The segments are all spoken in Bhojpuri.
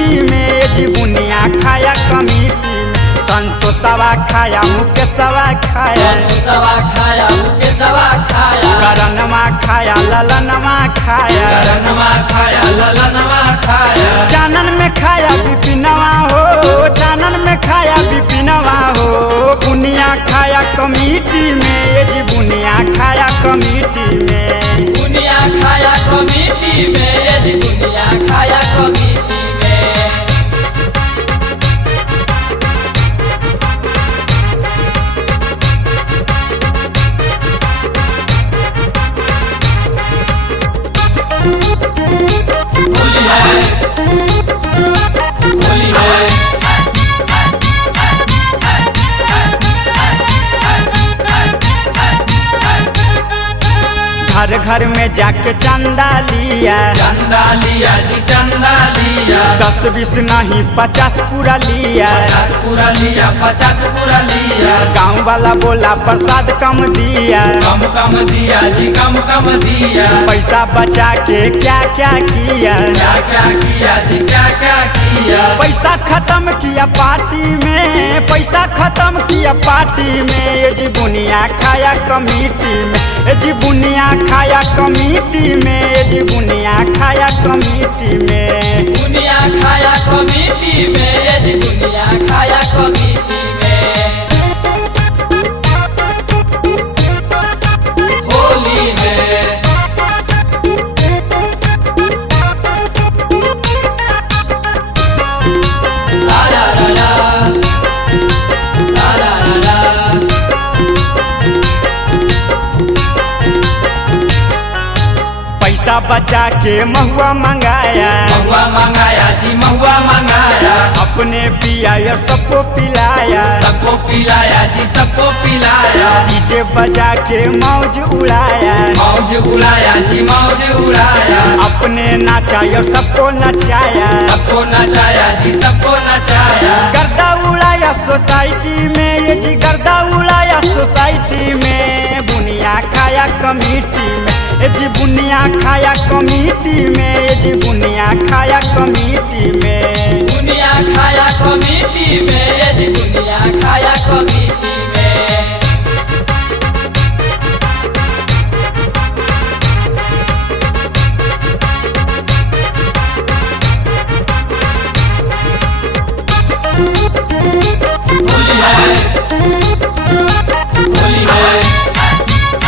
कमिटी में जी बुनिया खाया कमिटी में संतोषवा खाया मुकेशवा खाया संतोषवा खाया मुकेशवा खाया करनमा खाया ललनमा खाया करनमा खाया ललनमा खाया चानन में खाया विपिनवा हो चानन में खाया विपिनवा हो बुनिया खाया कमिटी में जी बुनिया खाया कमिटी में बुनिया खाया कमिटी में जी बुनिया खाया कमिटी में होली है होली है घर घर में जाके चंदा लिया चंदा लिया जी चंदा लिया 10-20 नहीं 50 पूरा लिया 50 पूरा लिया 50 पूरा लिया गाँव वाला बोला प्रसाद कम दिया कम कम दिया जी कम कम दिया पैसा बचा के क्या क्या किया क्या क्या किया जी क्या क्या किया पैसा खत्म किया पार्टी में पैसा खत्म किया पार्टी में ये जी बुनिया खाया कमिटी में ये जी बुनिया खाया कमिटी में ये जी बुनिया खाया कमिटी में बुनिया खाया कमिटी में जी बुनिया खाया कमिटी में होली है सारा रा सारा रा पैसा बचा के महुआ मंगाया महुआ मंगाया जी महुआ मंगाया अपने पिया और सबको पिलाया सबको पिलाया जी सबको पिलाया डीजे बजा के मौज उड़ाया मौज उड़ाया जी मौज उड़ाया अपने नाचा और सबको नचाया सबको नचाया जी सबको नचाया गर्दा उड़ाया सोसाइटी में ये जी गर्दा उड़ाया सोसाइटी में बुनिया खाया कमिटी में ये जी बुनिया खाया कमिटी में ये जी बुनिया खाया कमिटी में बुनिया खाया कमिटी में जी बुनिया खाया कमिटी में होली है होली है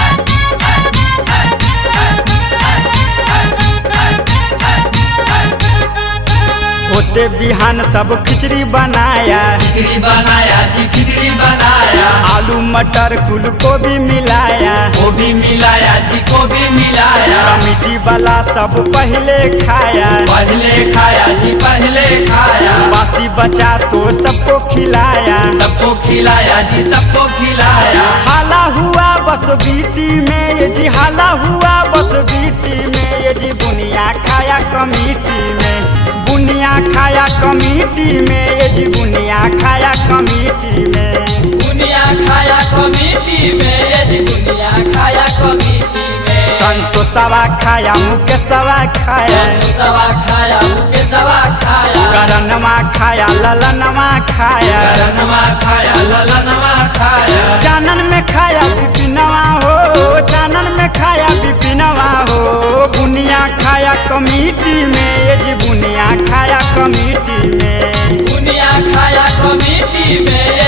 होते बिहान सब खिचड़ी बनाया खिचड़ी बनाया जी खिचड़ी बनाया आलू मटर फूल गोभी मिलाया गोभी मिलाया जी गोभी मिलाया कमिटी वाला सब पहले खाया पहले खाया जी पहले खाया बासी बचा तो सबको खिलाया सबको खिलाया जी सबको खिलाया हाला हुआ बस बीती में ये जी हाला हुआ बस बीती में ये जी बुनिया खाया कमिटी में बुनिया खाया कमिटी में ये जी बुनिया खाया कमिटी में बुनिया खाया कमिटी में जी बुनिया खाया कमिटी में संतोषवा खाया मुकेशवा खाया संतोषवा खाया मुकेशवा खाया करनमा खाया ललनमा खाया करनमा खाया ललनमा खाया चानन में खाया विपिनवा हो चानन में खाया विपिनवा हो बुनिया खाया कमिटी में ये जी बुनिया खाया कमिटी में बुनिया खाया कमिटी में